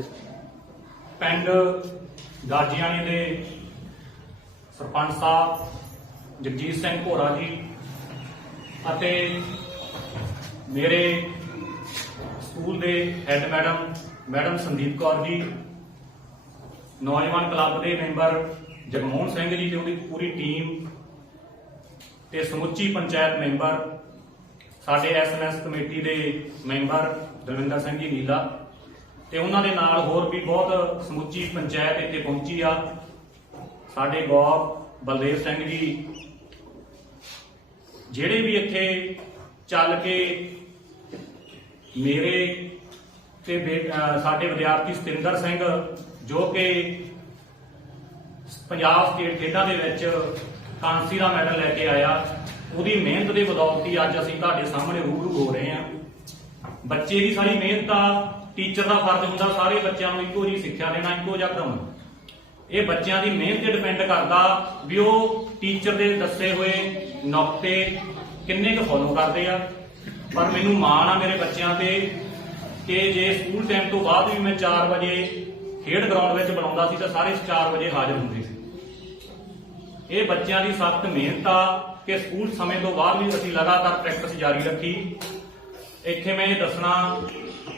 ਪਿੰਡ ਗਾਜੀਆਣੀ ਦੇ ਸਰਪੰਚ ਸਾਹਿਬ ਜਗਜੀਤ ਸਿੰਘ ਭੋਰਾ ਜੀ ਅਤੇ ਮੇਰੇ ਸਕੂਲ ਦੇ head madam madam Sandeep Kaur ji, ਨੌਜਵਾਨ ਕਲੱਬ ਦੇ ਮੈਂਬਰ ਜਗਮੋਹਨ ਸਿੰਘ ਜੀ ਤੇ ਉਹਦੀ ਪੂਰੀ ਟੀਮ ਤੇ ਸਮੁੱਚੀ ਪੰਚਾਇਤ ਮੈਂਬਰ, ਸਾਡੇ ਐਸਐਮਐਸ ਕਮੇਟੀ ਦੇ ਮੈਂਬਰ ਦਲਵਿੰਦਰ ਸਿੰਘ ਜੀ ਨੀਲਾ ਤੇ ਉਹਨਾਂ ਦੇ ਨਾਲ ਹੋਰ ਵੀ ਬਹੁਤ ਸਮੁੱਚੀ ਪੰਚਾਇਤ ਇੱਥੇ ਪਹੁੰਚੀ ਆ। ਸਾਡੇ ਗੌਰ ਬਲਦੇਵ ਸਿੰਘ ਜੀ, ਜਿਹੜੇ ਵੀ ਇੱਥੇ ਚੱਲ ਕੇ ਮੇਰੇ ਤੇ ਬੇ- ਸਾਡੇ ਵਿਦਿਆਰਥੀ ਸਤਿੰਦਰ ਸਿੰਘ, ਜੋ ਕਿ ਪੰਜਾਬ ਸਟੇਟ ਖੇਡਾਂ ਦੇ ਵਿੱਚ ਕਾਂਸੀ ਦਾ ਮੈਡਲ ਲੈ ਕੇ ਆਇਆ, ਉਹਦੀ ਮਿਹਨਤ ਦੇ ਬਦੌਲਤ ਹੀ ਅੱਜ ਅਸੀਂ ਤੁਹਾਡੇ ਸਾਹਮਣੇ ਰੂਬਰੂ ਹੋ ਰਹੇ ਹਾਂ। ਬੱਚੇ ਦੀ ਸਾਰੀ ਮਿਹਨਤ ਆ ਟੀਚਰ ਦਾ ਫਰਜ਼ ਹੁੰਦਾ ਸਾਰੇ ਬੱਚਿਆਂ ਨੂੰ ਇੱਕੋ ਜਿਹੀ ਸਿੱਖਿਆ ਦੇਣਾ, ਇੱਕੋ ਜਿਹਾ ਕਰਾਉਣਾ ਇਹ ਬੱਚਿਆਂ ਦੀ ਮਿਹਨਤ ਤੇ ਡਿਪੈਂਡ ਕਰਦਾ ਵੀ ਉਹ ਟੀਚਰ ਦੇ ਦੱਸੇ ਹੋਏ ਨੁਕਤੇ ਕਿੰਨੇ ਕੁ ਫੋਲੋ ਕਰਦੇ ਆ। ਪਰ ਮੈਨੂੰ ਮਾਣ ਆ ਮੇਰੇ ਬੱਚਿਆਂ ਤੇ ਕਿ ਜੇ ਸਕੂਲ ਟਾਈਮ ਤੋਂ ਬਾਅਦ ਵੀ ਮੈਂ 4 ਵਜੇ ਖੇਡ ਗਰਾਊਂਡ ਵਿੱਚ ਬੁਲਾਉਂਦਾ ਸੀ ਤਾਂ ਸਾਰੇ 4 ਵਜੇ ਹਾਜ਼ਰ ਹੁੰਦੇ ਸੀ। ਇਹ ਬੱਚਿਆਂ ਦੀ ਸਖਤ ਮਿਹਨਤ ਆ ਕਿ ਸਕੂਲ ਸਮੇਂ ਤੋਂ ਬਾਅਦ ਵੀ ਅਸੀਂ ਲਗਾਤਾਰ ਪ੍ਰੈਕਟਿਸ ਜਾਰੀ ਰੱਖੀ। ਇੱਥੇ ਮੈਂ ਇਹ ਦੱਸਣਾ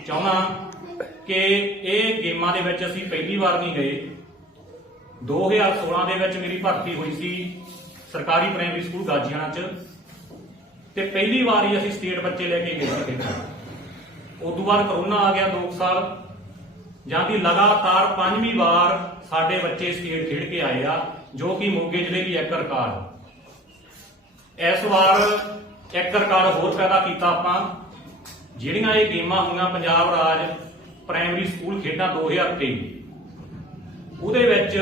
ਚਾਹੁੰਦਾ ਕਿ ਇਹ ਗੇਮਾਂ ਦੇ ਵਿੱਚ ਅਸੀਂ ਪਹਿਲੀ ਵਾਰ ਨਹੀਂ ਗਏ। 2016 ਦੇ ਵਿੱਚ ਮੇਰੀ ਭਰਤੀ ਹੋਈ ਸੀ ਸਰਕਾਰੀ ਪ੍ਰਾਇਮਰੀ ਸਕੂਲ ਗਾਜੀਆਣਾ 'ਚ। ਤੇ ਪਹਿਲੀ ਵਾਰ ਹੀ ਅਸੀਂ ਸਟੇਟ ਬੱਚੇ ਲੈ ਕੇ ਗਏ ਸੀ। ਖੇਡਣ ਤੋਂ ਬਾਅਦ ਕਰੋਨਾ ਆ ਗਿਆ 2 ਸਾਲ। ਜਾਂ ਕਿ ਲਗਾਤਾਰ ਪੰਜਵੀਂ ਵਾਰ ਸਾਡੇ ਬੱਚੇ ਸਟੇਟ ਖੇਡ ਕੇ ਆਏ ਆ, ਜੋ ਕਿ ਮੋਗੇ ਜ਼ਿਲ੍ਹੇ ਦੀ ਇੱਕ ਰਿਕਾਰਡ ਇਸ ਵਾਰ ਇੱਕ ਰਿਕਾਰਡ ਹੋਰ ਪੈਦਾ ਕੀਤਾ ਆਪਾਂ, ਜਿਹੜੀਆਂ ਇਹ ਗੇਮਾਂ ਹੋਈਆਂ ਪੰਜਾਬ ਰਾਜ ਪ੍ਰਾਇਮਰੀ ਸਕੂਲ ਖੇਡਾਂ 2023 ਉਹਦੇ ਵਿੱਚ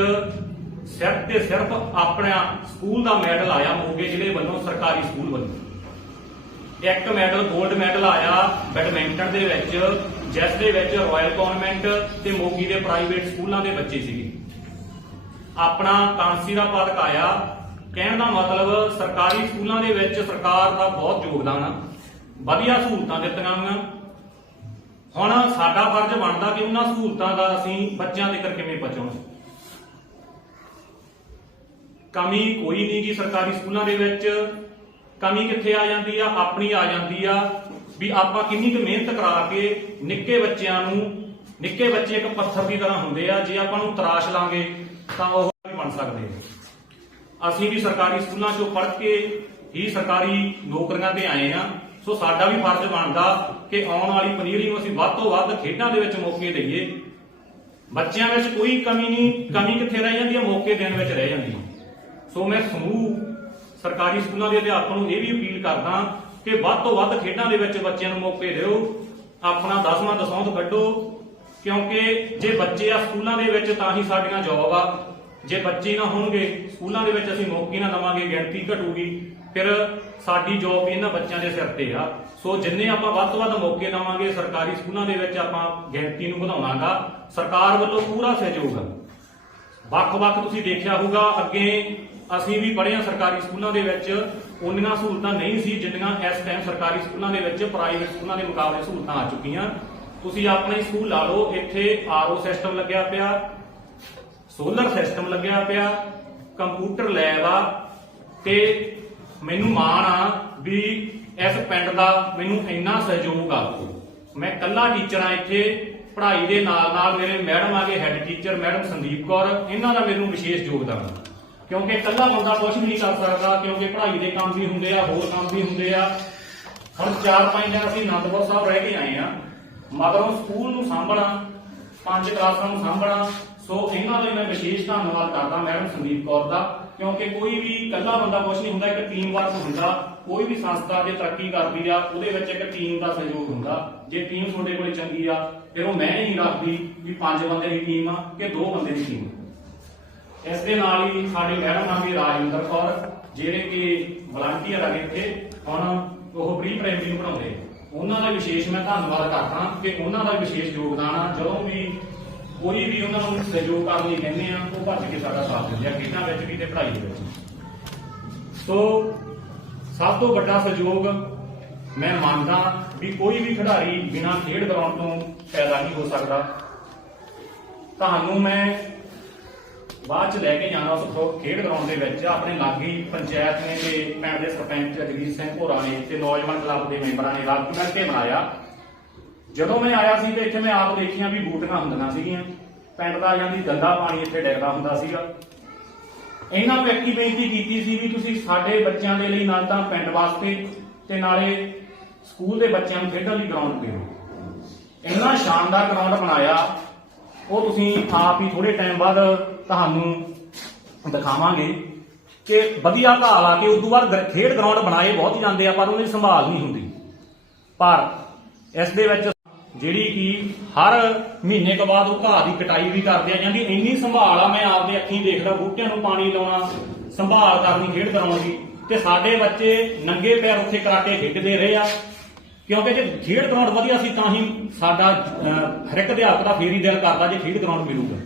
ਸਿਰਫ ਤੇ ਸਿਰਫ ਆਪਣਾ ਸਕੂਲ ਦਾ ਮੈਡਲ ਆਇਆ ਮੋਗੇ ਜ਼ਿਲ੍ਹੇ ਵੱਲੋਂ, ਸਰਕਾਰੀ ਸਕੂਲ ਵੱਲੋਂ। ਇੱਕ ਮੈਡਲ, 골ਡ ਮੈਡਲ ਆਇਆ ਬੈਡਮਿੰਟਨ ਦੇ ਵਿੱਚ, ਜਿਸ ਦੇ ਵਿੱਚ ਰਾਇਲ ਕਨਵੈਂਟ ਤੇ ਮੋਗੀ ਦੇ ਪ੍ਰਾਈਵੇਟ ਸਕੂਲਾਂ ਦੇ ਬੱਚੇ ਸੀਗੇ। ਆਪਣਾ ਕਾਂਸੀ ਦਾ ਪਦਕ ਆਇਆ। ਕਹਿਣ ਦਾ ਮਤਲਬ ਸਰਕਾਰੀ ਸਕੂਲਾਂ ਦੇ ਵਿੱਚ ਸਰਕਾਰ ਦਾ ਬਹੁਤ ਯੋਗਦਾਨ ਆ। ਵਧੀਆ ਸਹੂਲਤਾਂ ਦਿੱਤੀਆਂ ਹਨ ਹੁਣ ਸਾਡਾ ਫਰਜ਼ ਬਣਦਾ ਕਿ ਉਹਨਾਂ ਸਹੂਲਤਾਂ ਦਾ ਅਸੀਂ ਬੱਚਿਆਂ ਦੇ ਕਿਵੇਂ ਪਹੁੰਚਾਉਣਾ। ਕਮੀ ਕੋਈ ਨਹੀਂ ਜੀ ਸਰਕਾਰੀ ਸਕੂਲਾਂ ਦੇ ਵਿੱਚ। ਕਮੀ ਕਿੱਥੇ ਆ ਜਾਂਦੀ ਆ? ਆਪਣੀ ਆ ਜਾਂਦੀ ਆ। ਵੀ ਆਪਾਂ ਕਿੰਨੀ ਕੁ ਮਿਹਨਤ ਕਰਾ ਕੇ ਨਿੱਕੇ ਬੱਚਿਆਂ ਨੂੰ, ਨਿੱਕੇ ਬੱਚੇ ਇੱਕ ਪੱਥਰ ਦੀ ਤਰ੍ਹਾਂ ਹੁੰਦੇ ਆ, ਜੇ ਆਪਾਂ ਨੂੰ ਤਰਾਸ਼ ਲਾਂਗੇ, ਤਾਂ ਉਹ ਵੀ ਬਣ ਸਕਦੇ ਅਸੀਂ ਵੀ ਸਰਕਾਰੀ ਸਕੂਲਾਂ ਚੋਂ ਪੜ੍ਹ ਕੇ ਹੀ ਸਰਕਾਰੀ ਨੌਕਰੀਆਂ ਤੇ ਆਏ ਆ। ਸੋ ਸਾਡਾ ਵੀ ਫਰਜ਼ ਬਣਦਾ ਕਿ ਆਉਣ ਵਾਲੀ ਪਨੀਰੀ ਨੂੰ ਅਸੀਂ ਵੱਧ ਤੋਂ ਵੱਧ ਖੇਡਾਂ ਦੇ ਵਿੱਚ ਮੌਕੇ ਦਈਏ। ਬੱਚਿਆਂ ਵਿੱਚ ਕੋਈ ਕਮੀ ਨਹੀਂ, ਕਮੀ ਕਿੱਥੇ ਰਹਿ ਜਾਂਦੀ ਹੈ? ਮੌਕੇ ਦੇਣ ਵਿੱਚ ਰਹਿ ਜਾਂਦੀ ਸੋ ਮੈਂ ਸਮੂਹ, ਸਰਕਾਰੀ ਸਕੂਲਾਂ ਦੇ ਅਧਿਆਪਕਾਂ ਨੂੰ ਇਹ ਵੀ ਅਪੀਲ ਕਰਦਾ ਕਿ ਵੱਧ ਤੋਂ ਵੱਧ ਖੇਡਾਂ ਦੇ ਵਿੱਚ ਬੱਚਿਆਂ ਨੂੰ ਮੌਕੇ ਦਿਓ। ਆਪਣਾ ਦਸਵਾਂ ਦਸੌਂਦ ਕੱਢੋ, ਕਿਉਂਕਿ ਜੇ ਬੱਚੇ ਆ ਸਕੂਲਾਂ ਦੇ ਵਿੱਚ ਤਾਂ ਹੀ ਸਾਡੀਆਂ ਜੌਬ ਆ। ਜੇ ਬੱਚੇ ਨਾ ਹੋਣਗੇ, ਸਕੂਲਾਂ ਦੇ ਵਿੱਚ ਅਸੀਂ ਮੌਕੇ ਨਾ ਦਵਾਂਗੇ, ਗਿਣਤੀ ਘਟੂਗੀ। ਫਿਰ ਸਾਡੀ ਜੌਬ ਵੀ ਇਹਨਾਂ ਬੱਚਿਆਂ ਦੇ ਸਿਰ ਤੇ ਆ। ਸੋ ਜਿੰਨੇ ਆਪਾਂ ਵੱਧ ਤੋਂ ਵੱਧ ਮੌਕੇ ਦਵਾਂਗੇ, ਸਰਕਾਰੀ ਸਕੂਲਾਂ ਦੇ ਵਿੱਚ ਆਪਾਂ ਗਿਣਤੀ ਨੂੰ ਵਧਾਉਣਾਗਾ। ਸਰਕਾਰ ਵੱਲੋਂ ਪੂਰਾ ਸਹਿਯੋਗ ਆ। ਵੱਖ-ਵੱਖ ਤੁਸੀਂ ਦੇਖਿਆ ਹੋਊਗਾ, ਅੱਗੇ ਅਸੀਂ ਵੀ ਪੜ੍ਹੇ ਹਾਂ ਸਰਕਾਰੀ ਸਕੂਲਾਂ ਦੇ ਵਿੱਚ। ਉਨੀਆਂ ਸਹੂਲਤਾਂ ਨਹੀਂ ਸੀ ਜਿੰਨੀਆਂ ਇਸ ਟਾਈਮ ਸਰਕਾਰੀ ਸਕੂਲਾਂ ਦੇ ਵਿੱਚ ਪ੍ਰਾਈਵੇਟ ਸਕੂਲਾਂ ਦੇ ਮੁਕਾਬਲੇ ਸਹੂਲਤਾਂ ਆ ਚੁੱਕੀਆਂ। ਤੁਸੀਂ ਆਪਣਾ ਸਕੂਲ ਲਾ ਲਓ, ਇੱਥੇ ਆਰਓ ਸਿਸਟਮ ਲੱਗਿਆ ਪਿਆ ਸੋਲਰ ਸਿਸਟਮ ਲੱਗਿਆ ਪਿਆ ਕੰਪਿਊਟਰ ਲੈਬ ਆ, ਤੇ ਮੈਨੂੰ ਮਾਣ ਆ ਵੀ ਇਸ ਪਿੰਡ ਦਾ ਮੈਨੂੰ ਇੰਨਾ ਸਹਿਯੋਗ ਆ। ਮੈਂ ਕੱਲਾ ਟੀਚਰ ਆ ਇੱਥੇ, ਪੜ੍ਹਾਈ ਦੇ ਨਾਲ ਨਾਲ ਮੇਰੇ ਮੈਡਮ ਆ head teacher madam Sandeep Kaur, ਇਹਨਾਂ ਦਾ ਮੈਨੂੰ ਵਿਸ਼ੇਸ਼ ਯੋਗਦਾਨ ਕਿਉਂਕਿ ਕੱਲਾ ਬੰਦਾ ਕੁਝ ਵੀ ਨਹੀਂ ਕਰ ਸਕਦਾ, ਕਿਉਂਕਿ ਪੜ੍ਹਾਈ ਦੇ ਕੰਮ ਵੀ ਹੁੰਦੇ ਆ, ਹੋਰ ਕੰਮ ਵੀ ਹੁੰਦੇ ਆ। ਹੁਣ 4-5 ਦਿਨ ਅਸੀਂ ਅਨੰਦਪੁਰ ਸਾਹਿਬ ਰਹਿ ਕੇ ਆਏ ਆ। ਮਗਰੋਂ ਸਕੂਲ ਨੂੰ ਸਾਂਭਣਾ, ਪੰਜ ਕਲਾਸਾਂ ਨੂੰ ਸਾਂਭਣਾ, ਸੋ ਇਹਨਾਂ ਦਾ ਮੈਂ ਵਿਸ਼ੇਸ਼ ਧੰਨਵਾਦ ਕਰਦਾ ਮੈਡਮ ਸੰਦੀਪ ਕੌਰ ਦਾ। ਕਿਉਂਕਿ ਕੋਈ ਵੀ ਇਕੱਲਾ ਬੰਦਾ ਕੁਝ ਨਹੀਂ ਹੁੰਦਾ, ਇੱਕ ਟੀਮ ਵਰਕ ਹੁੰਦਾ, ਕੋਈ ਵੀ ਸੰਸਥਾ ਜੇ ਤਰੱਕੀ ਕਰਦੀ ਆ, ਉਹਦੇ ਵਿੱਚ ਇੱਕ ਟੀਮ ਦਾ ਸਹਿਯੋਗ ਹੁੰਦਾ। ਜੇ ਟੀਮ ਤੁਹਾਡੇ ਕੋਲੇ ਚੰਗੀ ਆ, ਫਿਰ ਉਹ ਮੈਂ ਨਹੀਂ ਰੱਖਦੀ ਵੀ ਪੰਜ ਬੰਦੇ ਦੀ ਟੀਮ ਆ ਕਿ ਦੋ ਬੰਦੇ ਦੀ ਟੀਮ ਇਸ ਦੇ ਨਾਲ ਹੀ ਸਾਡੇ ਮੈਡਮ ਆ ਗਏ ਰਾਜਿੰਦਰ ਕੌਰ, ਜਿਹੜੇ ਕਿ ਵਲੰਟੀਅਰ ਆ ਇੱਥੇ, ਹੁਣ ਉਹ ਪ੍ਰੀ ਪ੍ਰਾਇਮਰੀ ਨੂੰ ਪੜਾਉਂਦੇ ਉਹਨਾਂ ਦਾ ਵਿਸ਼ੇਸ਼ ਮੈਂ ਧੰਨਵਾਦ ਕਰਦਾ ਕਿ ਉਹਨਾਂ ਦਾ ਵਿਸ਼ੇਸ਼ ਯੋਗਦਾਨ ਆ। ਜਦੋਂ ਵੀ ਕੋਈ ਵੀ ਉਹਨਾਂ ਨੂੰ ਸਹਿਯੋਗ ਕਰਨ ਲਈ ਕਹਿੰਦੇ ਆ, ਉਹ ਭੱਜ ਕੇ ਸਾਡਾ ਸਾਥ ਦਿੰਦੇ ਆ, ਖੇਡਾਂ ਵਿੱਚ ਵੀ ਤੇ ਪੜ੍ਹਾਈ ਦੇ ਵਿੱਚ ਸੋ ਸਭ ਤੋਂ ਵੱਡਾ ਸਹਿਯੋਗ ਮੈਂ ਮੰਨਦਾ ਵੀ ਕੋਈ ਵੀ ਖਿਡਾਰੀ ਬਿਨਾਂ ਖੇਡ ਗਰਾਊਂਡ ਤੋਂ ਪੈਦਾ ਨਹੀਂ ਹੋ ਸਕਦਾ। ਤੁਹਾਨੂੰ ਮੈਂ ਬਾਅਦ ਚ ਲੈ ਕੇ ਜਾਣਾ ਉਸ ਖੇਡ ਗਰਾਊਂਡ ਦੇ ਵਿੱਚ, ਆਪਣੇ ਲਾਗੀ ਪੰਚਾਇਤ ਨੇ ਤੇ ਪਿੰਡ ਦੇ ਸਰਪੰਚ ਜਗਜੀਤ ਸਿੰਘ ਹੋਰਾਂ ਨੇ ਤੇ ਨੌਜਵਾਨ ਕਲੱਬ ਦੇ ਮੈਂਬਰਾਂ ਨੇ ਰਲ ਮਿਲ ਕੇ ਬਣਾਇਆ। ਜਦੋਂ ਮੈਂ ਆਇਆ ਸੀ ਤੇ ਇੱਥੇ ਮੈਂ ਆਪ ਦੇਖੀਆਂ ਵੀ ਬੂਟੀਆਂ ਹੁੰਦੀਆਂ ਸੀਗੀਆਂ। ਪਿੰਡ ਦਾ ਜਾਂਦੀ ਗੰਦਾ ਪਾਣੀ ਇੱਥੇ ਡਿੱਗਦਾ ਹੁੰਦਾ ਸੀਗਾ। ਇਹਨਾਂ ਨੂੰ ਇੱਕ ਬੇਨਤੀ ਕੀਤੀ ਸੀ ਵੀ ਤੁਸੀਂ ਸਾਡੇ ਬੱਚਿਆਂ ਦੇ ਲਈ ਨਾਲ ਤਾਂ ਪਿੰਡ ਵਾਸਤੇ ਤੇ ਨਾਲੇ ਸਕੂਲ ਦੇ ਬੱਚਿਆਂ ਨੂੰ ਖੇਡਣ ਲਈ ਗਰਾਊਂਡ ਦਿਓ। ਇੰਨਾ ਸ਼ਾਨਦਾਰ ਗਰਾਊਂਡ ਬਣਾਇਆ, ਉਹ ਤੁਸੀਂ ਆਪ ਹੀ ਥੋੜੇ ਟਾਈਮ ਬਾਅਦ ਤੁਹਾਨੂੰ ਦਿਖਾਵਾਂਗੇ ਕਿ ਵਧੀਆ ਘਾਹ ਆ ਕੇ ਉਸ ਤੋਂ ਬਾਅਦ ਖੇਡ ਗਰਾਊਂਡ ਬਣਾਏ ਬਹੁਤ ਜਾਂਦੇ ਆ, ਪਰ ਉਹਨਾਂ ਦੀ ਸੰਭਾਲ ਨਹੀਂ ਹੁੰਦੀ। ਪਰ ਇਸ ਦੇ ਵਿੱਚ ਜਿਹੜੀ ਕਿ ਹਰ ਮਹੀਨੇ ਤੋਂ ਬਾਅਦ ਉਹ ਘਾਹ ਦੀ ਕਟਾਈ ਵੀ ਕਰਦੇ ਆ ਜਾਂਦੀ ਇੰਨੀ ਸੰਭਾਲ ਆ, ਮੈਂ ਆਪਦੇ ਅੱਖੀਂ ਦੇਖਦਾ, ਬੂਟਿਆਂ ਨੂੰ ਪਾਣੀ ਲਾਉਣਾ, ਸੰਭਾਲ ਕਰਨੀ, ਖੇਡ ਗਰਾਊਂਡ ਦੀ ਤੇ ਸਾਡੇ ਬੱਚੇ ਨੰਗੇ ਪੈਰ ਉੱਥੇ ਕਰਾਟੇ ਖੇਡਦੇ ਰਹੇ ਆ। ਕਿਉਂਕਿ ਜੇ ਖੇਡ ਗਰਾਊਂਡ ਵਧੀਆ ਸੀ, ਤਾਂ ਹੀ ਸਾਡਾ ਹਰ ਇੱਕ ਅਧਿਆਪਕ ਦਾ ਫੇਰ ਹੀ ਦਿਲ ਕਰਦਾ ਜੇ ਖੇਡ ਗਰਾਊਂਡ ਮਿਲੂਗਾ।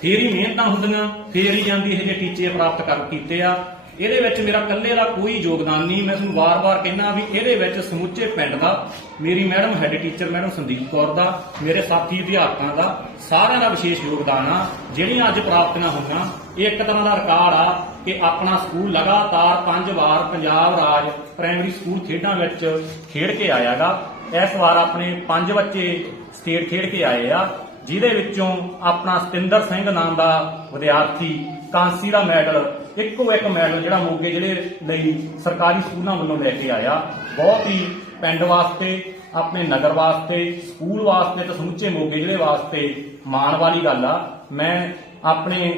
ਫੇਰ ਹੀ ਮਿਹਨਤਾਂ ਹੁੰਦੀਆਂ, ਫੇਰ ਹੀ ਜਾਂਦੀ ਇਹ ਜੇ ਟੀਚੇ ਪ੍ਰਾਪਤ ਕਰ ਕੀਤੇ ਆ। ਇਹਦੇ ਵਿੱਚ ਮੇਰਾ ਇਕੱਲੇ ਦਾ ਕੋਈ ਯੋਗਦਾਨ ਨਹੀਂ। ਮੈਂ ਤੁਹਾਨੂੰ ਵਾਰ-ਵਾਰ ਕਹਿਣਾ ਵੀ ਇਹਦੇ ਵਿੱਚ ਸਮੁੱਚੇ ਪਿੰਡ ਦਾ, ਮੇਰੀ madam head teacher madam Sandeep Kaur ਦਾ, ਮੇਰੇ ਸਾਥੀ ਅਧਿਆਪਕਾਂ ਦਾ, ਸਾਰਿਆਂ ਦਾ ਵਿਸ਼ੇਸ਼ ਯੋਗਦਾਨ ਆ। ਜਿਹੜੀਆਂ ਅੱਜ ਪ੍ਰਾਪਤੀਆਂ ਹੋਈਆਂ, ਇਹ ਇੱਕ ਤਰ੍ਹਾਂ ਦਾ ਰਿਕਾਰਡ ਆ ਕਿ ਆਪਣਾ ਸਕੂਲ ਲਗਾਤਾਰ ਪੰਜ ਵਾਰ ਪੰਜਾਬ ਰਾਜ ਪ੍ਰਾਇਮਰੀ ਸਕੂਲ ਖੇਡਾਂ ਵਿੱਚ ਖੇਡ ਕੇ ਆਇਆਗਾ। ਇਸ ਵਾਰ ਆਪਣੇ ਪੰਜ ਬੱਚੇ ਸਟੇਟ ਖੇਡ ਕੇ ਆਏ ਆ, ਜਿਹਦੇ ਵਿੱਚੋਂ ਆਪਣਾ ਸਤਿੰਦਰ ਸਿੰਘ ਨਾਮ ਦਾ ਵਿਦਿਆਰਥੀ ਕਾਂਸੀ ਦਾ ਮੈਡਲ, ਇੱਕੋ ਇੱਕ ਮੈਡਲ ਜਿਹੜਾ ਮੋਗੇ ਜ਼ਿਲ੍ਹੇ ਲਈ ਸਰਕਾਰੀ ਸਕੂਲਾਂ ਵੱਲੋਂ ਲੈ ਕੇ ਆਇਆ। ਬਹੁਤ ਹੀ ਪਿੰਡ ਵਾਸਤੇ, ਆਪਣੇ ਨਗਰ ਵਾਸਤੇ, ਸਕੂਲ ਵਾਸਤੇ ਤੇ ਸਮੁੱਚੇ ਮੋਗੇ ਜ਼ਿਲ੍ਹੇ ਵਾਸਤੇ ਮਾਣ ਵਾਲੀ ਗੱਲ ਆ। ਮੈਂ ਆਪਣੇ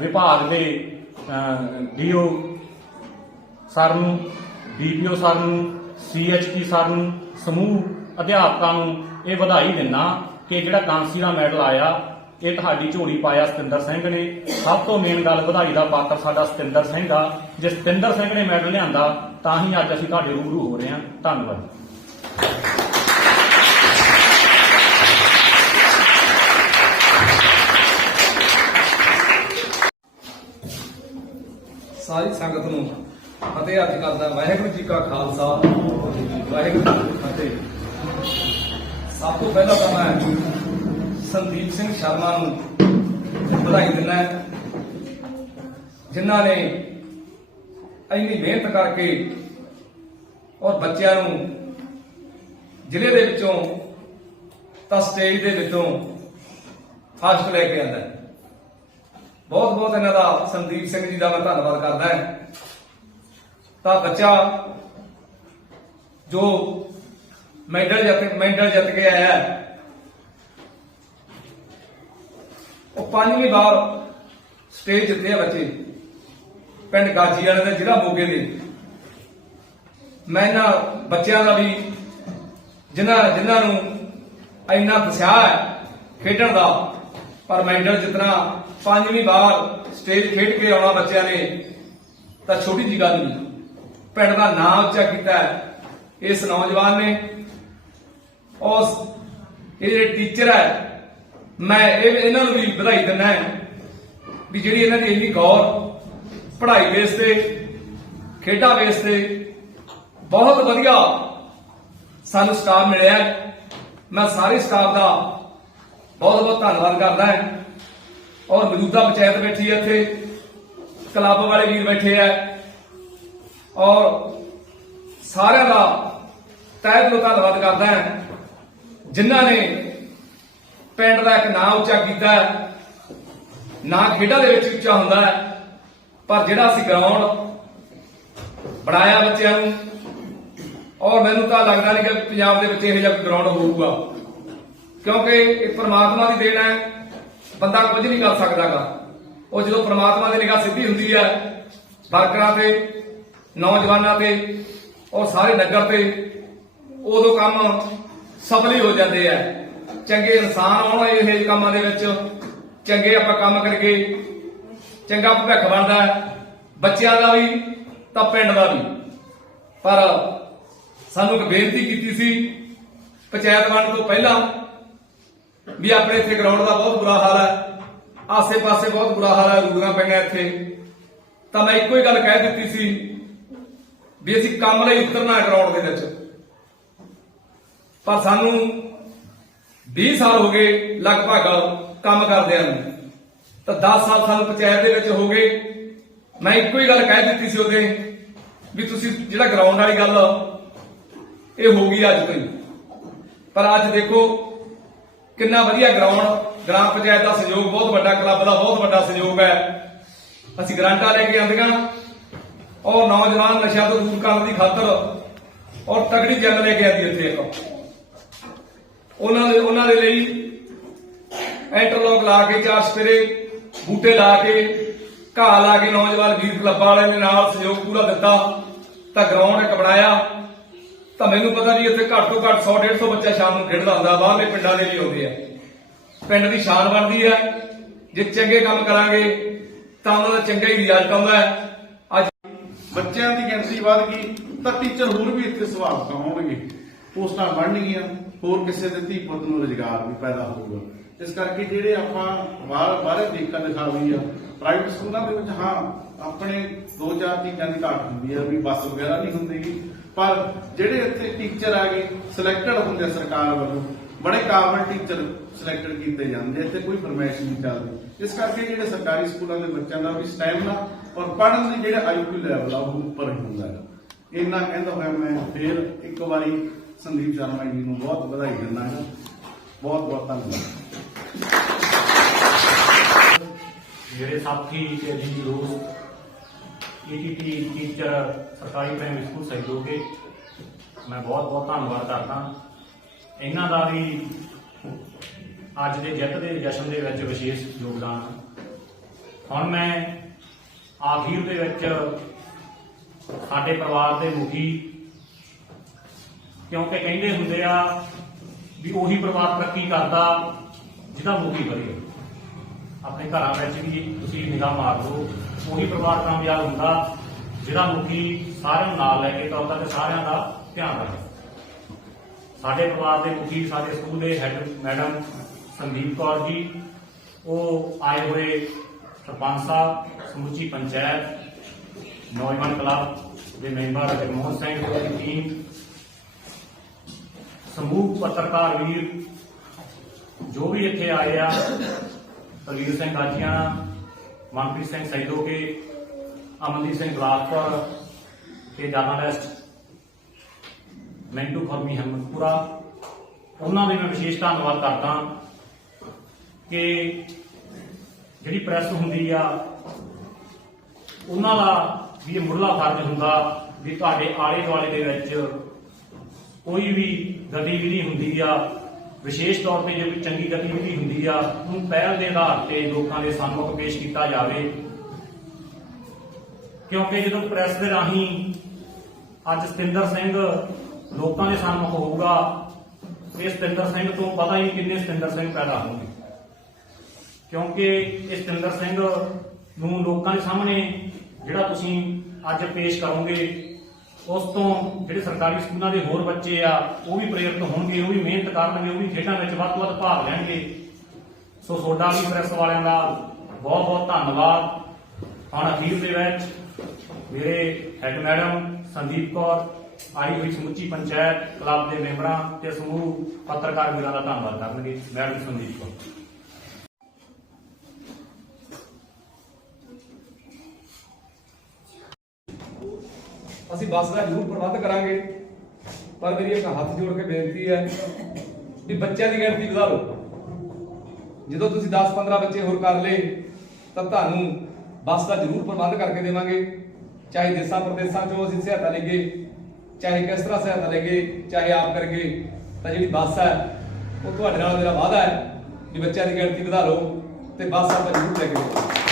ਵਿਭਾਗ ਦੇ ਡੀਓ ਸਰ ਨੂੰ, ਡੀਪੀਓ ਸਰ ਨੂੰ, ਸੀਐਚਪੀ ਸਰ ਨੂੰ, ਸਮੂਹ ਅਧਿਆਪਕਾਂ ਨੂੰ ਇਹ ਵਧਾਈ ਦਿੰਨਾ ਕਿ ਜਿਹੜਾ ਕਾਂਸੀ ਦਾ ਮੈਡਲ ਆਇਆ ਇਹ ਤੁਹਾਡੀ ਝੋਲੀ ਪਾਇਆ ਸਤਿੰਦਰ ਸਿੰਘ ਨੇ। ਸਭ ਤੋਂ ਮੇਨ ਗੱਲ ਵਧਾਈ ਦਾ ਪਾਤਰ ਸਾਡਾ ਸਤਿੰਦਰ ਸਿੰਘ ਆ ਜੇ ਸਤਿੰਦਰ ਸਿੰਘ ਨੇ ਮੈਡਲ ਲਿਆਂਦਾ, ਤਾਂ ਹੀ ਅੱਜ ਅਸੀਂ ਤੁਹਾਡੇ ਰੂਬਰੂ ਹੋ ਰਹੇ ਹਾਂ। ਧੰਨਵਾਦ। ਸਾਰੀ ਸੰਗਤ ਨੂੰ ਫਤਿਹ ਅੱਜ ਕਰਦਾ, ਵਾਹਿਗੁਰੂ ਜੀ ਕਾ ਖਾਲਸਾ, ਵਾਹਿਗੁਰੂ ਜੀ ਕੀ ਫਤਿਹ। ਸਭ ਤੋਂ ਪਹਿਲਾਂ ਤਾਂ ਮੈਂ ਸੰਦੀਪ ਸਿੰਘ ਸ਼ਰਮਾ ਨੂੰ ਵਧਾਈ ਦਿੰਦਾ ਜਿਨ੍ਹਾਂ ਨੇ ਇੰਨੀ ਮਿਹਨਤ ਕਰਕੇ ਔਰ ਬੱਚਿਆਂ ਨੂੰ ਜ਼ਿਲ੍ਹੇ ਦੇ ਵਿੱਚੋਂ ਤਾਂ ਸਟੇਜ ਦੇ ਵਿੱਚੋਂ ਫਸਟ ਲੈ ਕੇ ਆਂਦਾ ਬਹੁਤ ਬਹੁਤ ਇਹਨਾਂ ਦਾ ਸੰਦੀਪ ਸਿੰਘ ਜੀ ਦਾ ਮੈਂ ਧੰਨਵਾਦ ਕਰਦਾ ਹਾਂ। ਤਾਂ ਬੱਚਾ ਜੋ ਮੈਡਲ ਜਿੱਤ ਮੈਡਲ ਜਿੱਤ ਕੇ ਆਇਆ ਹੈ, ਉਹ ਪੰਜਵੀਂ ਵਾਰ ਸਟੇਜ ਜਿੱਤੇ ਆ ਬੱਚੇ। ਪਿੰਡ ਗਾਜੀ ਵਾਲੇ ਦੇ ਜ਼ਿਲ੍ਹਾ ਮੋਗੇ ਦੇ। ਮੈਂ ਇਹਨਾਂ ਬੱਚਿਆਂ ਦਾ ਵੀ ਜਿਨ੍ਹਾਂ ਜਿਨ੍ਹਾਂ ਨੂੰ ਇੰਨਾ ਉਤਸ਼ਾਹ ਹੈ ਖੇਡਣ ਦਾ, ਪਰ ਮੈਂਡਲ ਜਿੱਤਣਾ ਪੰਜਵੀਂ ਵਾਰ ਸਟੇਜ ਖੇਡ ਕੇ ਆਉਣਾ ਬੱਚਿਆਂ ਨੇ, ਤਾਂ ਛੋਟੀ ਜੀ ਗੱਲ ਨਹੀਂ। ਪਿੰਡ ਦਾ ਨਾਮ ਉੱਚਾ ਕੀਤਾ ਇਸ ਨੌਜਵਾਨ ਨੇ। ਉਸ ਇਹ ਜਿਹੜੇ ਟੀਚਰ ਹੈ ਮੈਂ ਇਹ ਇਹਨਾਂ ਨੂੰ ਵੀ ਵਧਾਈ ਦਿੰਦਾ ਹੈ ਵੀ ਜਿਹੜੀ ਇਹਨਾਂ ਦੀ ਇੰਨੀ ਗੌਰ, ਪੜ੍ਹਾਈ ਬੇਸ ਤੇ, ਖੇਡਾਂ ਬੇਸ ਤੇ ਬਹੁਤ ਵਧੀਆ ਸਾਨੂੰ ਸਟਾਫ ਮਿਲਿਆ ਮੈਂ ਸਾਰੇ ਸਟਾਫ ਦਾ ਬਹੁਤ ਬਹੁਤ ਧੰਨਵਾਦ ਕਰਦਾ ਹਾਂ। ਔਰ ਮੌਜੂਦਾ ਪੰਚਾਇਤ ਬੈਠੀ ਹੈ ਇੱਥੇ, ਕਲੱਬ ਵਾਲੇ ਵੀਰ ਬੈਠੇ ਆ ਔਰ ਸਾਰਿਆਂ ਦਾ ਤਹਿ ਦਿਲੋਂ ਧੰਨਵਾਦ ਕਰਦਾ ਹਾਂ। ਜਿਨ੍ਹਾਂ ਨੇ ਪਿੰਡ ਦਾ ਇੱਕ ਨਾਂ ਉੱਚਾ ਕੀਤਾ ਨਾ ਖੇਡਾਂ ਦੇ ਵਿੱਚ ਉੱਚਾ ਹੁੰਦਾ ਹੈ। ਪਰ ਜਿਹੜਾ ਅਸੀਂ ਗਰਾਊਂਡ ਬਣਾਇਆ ਬੱਚਿਆਂ ਨੂੰ ਔਰ ਮੈਨੂੰ ਤਾਂ ਲੱਗਦਾ ਨਹੀਂ ਕਿ ਪੰਜਾਬ ਦੇ ਵਿੱਚ ਇਹੋ ਜਿਹਾ ਗਰਾਊਂਡ ਹੋਊਗਾ। ਕਿਉਂਕਿ ਇਹ ਪ੍ਰਮਾਤਮਾ ਦੀ ਦੇਣ ਹੈ। ਬੰਦਾ ਕੁਝ ਨਹੀਂ ਕਰ ਸਕਦਾਗਾ। ਉਹ ਜਦੋਂ ਪਰਮਾਤਮਾ ਦੀ ਨਿਗਾਹ ਸਿੱਧੀ ਹੁੰਦੀ ਹੈ, ਵਰਕਰਾਂ ਤੇ, ਨੌਜਵਾਨਾਂ ਤੇ, ਔਰ ਸਾਰੇ ਨਗਰ ਤੇ, ਉਦੋਂ ਕੰਮ ਸਫਲੀ ਹੋ ਜਾਂਦੇ ਆ। ਚੰਗੇ ਇਨਸਾਨ ਆਉਣ ਇਹ ਕੰਮਾਂ ਦੇ ਵਿੱਚ, ਚੰਗੇ ਆਪਾਂ ਕੰਮ ਕਰਕੇ ਚੰਗਾ ਭਵਿੱਖ ਬਣਦਾ ਹੈ। ਬੱਚਿਆਂ ਦਾ ਵੀ, ਤਾਂ ਪਿੰਡ ਦਾ ਵੀ। ਪਰ ਸਾਨੂੰ ਇੱਕ ਬੇਨਤੀ ਕੀਤੀ ਸੀ, ਪੰਚਾਇਤ ਵੰਡ ਤੋਂ ਪਹਿਲਾਂ ਵੀ ਆਪਣੇ ਇੱਥੇ ਗਰਾਊਂਡ ਦਾ ਬਹੁਤ ਬੁਰਾ ਹਾਲ ਹੈ। ਆਸੇ-ਪਾਸੇ ਬਹੁਤ ਬੁਰਾ ਹਾਲ ਹੈ, ਰੂੜੀਆਂ ਪਈਆਂ ਇੱਥੇ। ਤਾਂ ਮੈਂ ਇੱਕੋ ਹੀ ਗੱਲ ਕਹਿ ਦਿੱਤੀ ਸੀ ਵੀ ਅਸੀਂ ਕੰਮ ਲਈ ਉਤਰਨਾ ਗਰਾਊਂਡ ਦੇ ਵਿੱਚ। ਪਰ ਸਾਨੂੰ 20 ਸਾਲ ਹੋ ਗਏ ਲਗਭਗ ਕੰਮ ਕਰਦਿਆਂ ਨੂੰ। ਤਾਂ 10 ਸਾਲ ਸਾਨੂੰ ਪੰਚਾਇਤ ਦੇ ਵਿੱਚ ਹੋ ਗਏ। ਮੈਂ ਇੱਕੋ ਹੀ ਗੱਲ ਕਹਿ ਦਿੱਤੀ ਸੀ ਉਹਦੇ ਵੀ ਤੁਸੀਂ ਜਿਹੜਾ ਗਰਾਊਂਡ ਵਾਲੀ ਗੱਲ ਇਹ ਹੋ ਗਈ ਅੱਜ ਤੋਂ ਪਰ ਅੱਜ ਦੇਖੋ ਕਿੰਨਾ ਵਧੀਆ ਗਰਾਊਂਡ ਗ੍ਰਾਮ ਪੰਚਾਇਤ ਦਾ ਸਹਿਯੋਗ ਬਹੁਤ ਵੱਡਾ ਕਲੱਬ ਦਾ ਬਹੁਤ ਵੱਡਾ ਸਹਿਯੋਗ ਹੈ। ਅਸੀਂ ਗ੍ਰਾਂਟਾਂ ਲੈ ਕੇ ਆਂਦੀਆਂ ਔਰ ਨੌਜਵਾਨ ਨਸ਼ਾ ਤੋਂ ਦੂਰ ਕਰਨ ਦੀ ਖਾਤਰ ਔਰ ਤਗੜੀ ਜੰਗ ਲੈ ਕੇ ਆਂਦੀ ਇੱਥੇ ਇੱਕ ਉਹਨਾਂ ਦੇ ਉਹਨਾਂ ਦੇ ਲਈ ਇੰਟਰਲੌਕ ਲਾ ਕੇ ਚਾਰ ਸਪੇਰੇ ਬੂਟੇ ਲਾ ਕੇ, ਘਾਹ ਲਾ ਕੇ ਨੌਜਵਾਨ ਵੀਰ ਕਲੱਬਾਂ ਵਾਲਿਆਂ ਨੇ ਨਾਲ ਸਹਿਯੋਗ ਪੂਰਾ ਦਿੱਤਾ, ਤਾਂ ਗਰਾਊਂਡ ਇੱਕ ਬਣਾਇਆ। ਤਾਂ ਮੈਨੂੰ ਪਤਾ ਨਹੀਂ ਇੱਥੇ ਘੱਟ ਤੋਂ ਘੱਟ 100 150 ਬੱਚਾ ਸ਼ਾਮ ਨੂੰ ਖੇਡਦਾ ਹੁੰਦਾ ਬਾਹਰਲੇ ਪਿੰਡਾਂ ਦੇ ਲਈ ਆਉਂਦੇ ਆ। ਪਿੰਡ ਦੀ ਸ਼ਾਨ ਬਣਦੀ ਹੈ। ਜੇ ਚੰਗੇ ਕੰਮ ਕਰਾਂਗੇ, ਤਾਂ ਉਹਨਾਂ ਦਾ ਚੰਗਾ ਹੀ ਰਿਜ਼ਲਟ ਆਉਂਦਾ ਹੈ। ਅੱਜ ਬੱਚਿਆਂ ਦੀ ਗਿਣਤੀ ਵੱਧ ਗਈ, ਤਾਂ ਟੀਚਰ ਹੋਰ ਵੀ ਇੱਥੇ ਸਵਾਲ ਆਉਣਗੇ ਪੋਸਟਾਂ ਬਣਨਗੀਆਂ, ਹੋਰ ਕਿਸੇ ਦੇ ਧੀ ਪੁੱਤ ਨੂੰ ਰੁਜ਼ਗਾਰ ਵੀ ਪੈਦਾ ਹੋਊਗਾ। ਇਸ ਕਰਕੇ ਜਿਹੜੇ ਆਪਾਂ ਬਾਹਰ ਬਾਹਰੇ ਦੇਖਾ ਦਿਖਾਵੀ ਆ ਪ੍ਰਾਈਵੇਟ ਸਕੂਲਾਂ ਦੇ ਵਿੱਚ ਹਾਂ, ਆਪਣੇ ਦੋ ਚਾਰ ਚੀਜ਼ਾਂ ਦੀ ਘਾਟ ਹੁੰਦੀ ਆ ਵੀ ਬੱਸ ਵਗੈਰਾ ਨਹੀਂ ਹੁੰਦੀ ਪਰ ਜਿਹੜੇ ਇੱਥੇ ਟੀਚਰ ਆ ਗਏ ਸਿਲੈਕਟਡ ਹੁੰਦੇ ਸਰਕਾਰ ਵੱਲੋਂ, ਬੜੇ ਕਾਬਲ ਟੀਚਰ ਸਿਲੈਕਟਡ ਕੀਤੇ ਜਾਂਦੇ ਇੱਥੇ ਕੋਈ ਫਰਮਾਇਸ਼ ਨਹੀਂ ਚੱਲਦੀ। ਇਸ ਕਰਕੇ ਜਿਹੜੇ ਸਰਕਾਰੀ ਸਕੂਲਾਂ ਦੇ ਬੱਚਿਆਂ ਦਾ ਵੀ ਸਟੈਮਿਨਾ ਔਰ ਪੜ੍ਹਨ ਦੀ ਜਿਹੜਾ ਆਈਕਿਊ ਲੈਵਲ ਆ, ਉਹ ਉੱਪਰ ਹੁੰਦਾ ਹੈ ਇੰਨਾ ਕਹਿੰਦਾ ਹੋਇਆ ਮੈਂ, ਫਿਰ ਇੱਕ ਵਾਰੀ ਸੰਦੀਪ ਸ਼ਰਮਾ ਜੀ ਨੂੰ ਬਹੁਤ ਵਧਾਈ ਦਿੰਦਾ ਹਾਂ। ਬਹੁਤ ਬਹੁਤ ਧੰਨਵਾਦ। ਮੇਰੇ ਸਾਥੀ ਤੇ ਜੀ ਦੋਸਤ ਈਟੀਟੀ ਟੀਚਰ ਸਰਕਾਰੀ ਪ੍ਰਾਇਮਰੀ ਸਕੂਲ ਸਹਿਯੋਗੇ, ਮੈਂ ਬਹੁਤ ਬਹੁਤ ਧੰਨਵਾਦ ਕਰਦਾ ਇਹਨਾਂ ਦਾ ਵੀ ਅੱਜ ਦੇ ਜਿੱਤ ਦੇ ਜਸ਼ਨ ਦੇ ਵਿੱਚ ਵਿਸ਼ੇਸ਼ ਯੋਗਦਾਨ ਹੁਣ ਮੈਂ ਆਖਿਰ ਦੇ ਵਿੱਚ ਸਾਡੇ ਪਰਿਵਾਰ ਦੇ ਮੁਖੀ ਕਿਉਂਕਿ ਕਹਿੰਦੇ ਹੁੰਦੇ ਆ ਵੀ ਉਹੀ ਪਰਿਵਾਰ ਤਰੱਕੀ ਕਰਦਾ ਜਿਹਦਾ ਮੁਖੀ ਵਧੀਆ ਆਪਣੇ ਘਰਾਂ ਵਿੱਚ ਵੀ ਤੁਸੀਂ ਨਿਗਾਹ ਮਾਰ ਲਓ, ਉਹੀ ਪਰਿਵਾਰ ਕਾਮਯਾਬ ਹੁੰਦਾ ਜਿਹੜਾ ਮੁਖੀ ਸਾਰਿਆਂ ਨੂੰ ਨਾਲ ਲੈ ਕੇ ਤੁਰਦਾ ਤੇ ਸਾਰਿਆਂ ਦਾ ਧਿਆਨ ਰੱਖਦਾ ਸਾਡੇ ਪਰਿਵਾਰ ਦੇ ਮੁਖੀ, ਸਾਡੇ ਸਕੂਲ ਦੇ ਹੈੱਡ ਮੈਡਮ ਸੰਦੀਪ ਕੌਰ ਜੀ, ਉਹ ਆਏ ਹੋਏ ਸਰਪੰਚ ਸਾਹਿਬ, ਸਮੁੱਚੀ ਪੰਚਾਇਤ, ਨੌਜਵਾਨ ਕਲੱਬ ਦੇ ਮੈਂਬਰ ਜਗਮੋਹਨ ਸਿੰਘ ਤੇ ਦੀ ਟੀਮ ਸਮੂਹ ਪੱਤਰਕਾਰ ਵੀਰ ਜੋ ਵੀ ਇੱਥੇ ਆਏ ਆ ਪ੍ਰਵੀਰ ਸਿੰਘ ਗਾਜੀਆਂ ਮਨਪ੍ਰੀਤ ਸਿੰਘ ਸੈਦੋਕੇ, ਅਮਨਦੀਪ ਸਿੰਘ ਗਲਾਸਪੁਰ ਤੇ ਜਰਨਲਿਸਟ ਮੈਂਟੂ ਖਰਮੀ ਹਮਦਪੁਰਾ ਉਹਨਾਂ ਦੇ ਮੈਂ ਵਿਸ਼ੇਸ਼ ਧੰਨਵਾਦ ਕਰਦਾ ਕਿ ਜਿਹੜੀ ਪ੍ਰੈਸ ਹੁੰਦੀ ਆ, ਉਹਨਾਂ ਦਾ ਵੀ ਇਹ ਮੁੱਢਲਾ ਫਰਜ਼ ਹੁੰਦਾ ਵੀ ਤੁਹਾਡੇ ਆਲੇ ਦੁਆਲੇ ਦੇ ਵਿੱਚ ਕੋਈ ਵੀ ਗਤੀਵਿਧੀ ਹੁੰਦੀ ਆ, ਵਿਸ਼ੇਸ਼ ਤੌਰ ਤੇ ਜੇ ਕੋਈ ਚੰਗੀ ਗਤੀਵਿਧੀ ਹੁੰਦੀ ਆ, ਉਹਨੂੰ ਪਹਿਲ ਦੇ ਆਧਾਰ ਤੇ ਲੋਕਾਂ ਦੇ ਸਾਹਮਣੇ ਪੇਸ਼ ਕੀਤਾ ਜਾਵੇ। ਕਿਉਂਕਿ ਜਦੋਂ ਪ੍ਰੈਸ ਦੇ ਰਾਹੀਂ ਅੱਜ ਸਤਿੰਦਰ ਸਿੰਘ ਲੋਕਾਂ ਦੇ ਸਾਹਮਣੇ ਹੋਊਗਾ, ਇਹ ਸਤਿੰਦਰ ਸਿੰਘ ਤੋਂ ਪਤਾ ਹੀ ਕਿੰਨੇ ਸਤਿੰਦਰ ਸਿੰਘ ਪੈਦਾ ਹੋਣਗੇ। ਕਿਉਂਕਿ ਇਹ ਸਤਿੰਦਰ ਸਿੰਘ ਨੂੰ ਲੋਕਾਂ ਦੇ ਸਾਹਮਣੇ ਜਿਹੜਾ ਤੁਸੀਂ ਅੱਜ ਪੇਸ਼ ਕਰੋਗੇ ਉਸ ਤੋਂ ਜਿਹੜੇ ਸਰਕਾਰੀ ਸਕੂਲਾਂ ਦੇ ਹੋਰ ਬੱਚੇ ਆ, ਉਹ ਵੀ ਪ੍ਰੇਰਿਤ ਹੋਣਗੇ, ਉਹ ਵੀ ਮਿਹਨਤ ਕਰਨਗੇ, ਉਹ ਵੀ ਖੇਡਾਂ ਵਿੱਚ ਵੱਧ ਤੋਂ ਵੱਧ ਭਾਗ ਲੈਣਗੇ। ਸੋ ਤੁਹਾਡਾ ਵੀ ਪ੍ਰੈਸ ਵਾਲਿਆਂ ਦਾ ਬਹੁਤ ਬਹੁਤ ਧੰਨਵਾਦ। ਹੁਣ ਅਖੀਰ ਦੇ ਵਿੱਚ ਮੇਰੇ ਹੈੱਡ ਮੈਡਮ ਸੰਦੀਪ ਕੌਰ, ਆਈ ਹੋਈ ਸਮੁੱਚੀ ਪੰਚਾਇਤ ਕਲੱਬ ਦੇ ਮੈਂਬਰਾਂ ਤੇ ਸਮੂਹ ਪੱਤਰਕਾਰ ਵੀਰਾਂ ਦਾ ਧੰਨਵਾਦ ਕਰਨਗੇ ਮੈਡਮ ਸੰਦੀਪ ਕੌਰ। ਅਸੀਂ ਬੱਸ ਦਾ ਜ਼ਰੂਰ ਪ੍ਰਬੰਧ ਕਰਾਂਗੇ। ਪਰ ਮੇਰੀ ਇੱਕ ਹੱਥ ਜੋੜ ਕੇ ਬੇਨਤੀ ਹੈ ਵੀ ਬੱਚਿਆਂ ਦੀ ਗਿਣਤੀ ਵਧਾ ਲਓ ਜਦੋਂ ਤੁਸੀਂ 10-15 ਬੱਚੇ ਹੋਰ ਕਰ ਲਏ, ਤਾਂ ਤੁਹਾਨੂੰ ਬੱਸ ਦਾ ਜ਼ਰੂਰ ਪ੍ਰਬੰਧ ਕਰਕੇ ਦੇਵਾਂਗੇ। ਚਾਹੇ ਦੇਸਾਂ ਪ੍ਰਦੇਸਾਂ ਚੋਂ ਅਸੀਂ ਸਹਾਇਤਾ ਲਈਏ, ਚਾਹੇ ਕਿਸ ਤਰ੍ਹਾਂ ਸਹਾਇਤਾ ਲਈਏ, ਚਾਹੇ ਆਪ ਕਰਗੇ ਤਾਂ ਜਿਹੜੀ ਬੱਸ ਹੈ, ਉਹ ਤੁਹਾਡੇ ਨਾਲ ਮੇਰਾ ਵਾਅਦਾ ਹੈ ਵੀ ਬੱਚਿਆਂ ਦੀ ਗਿਣਤੀ ਵਧਾ ਲਓ ਤੇ ਬੱਸ ਆਪਾਂ ਜ਼ਰੂਰ ਲੈ ਕੇ ਜਾਵਾਂਗੇ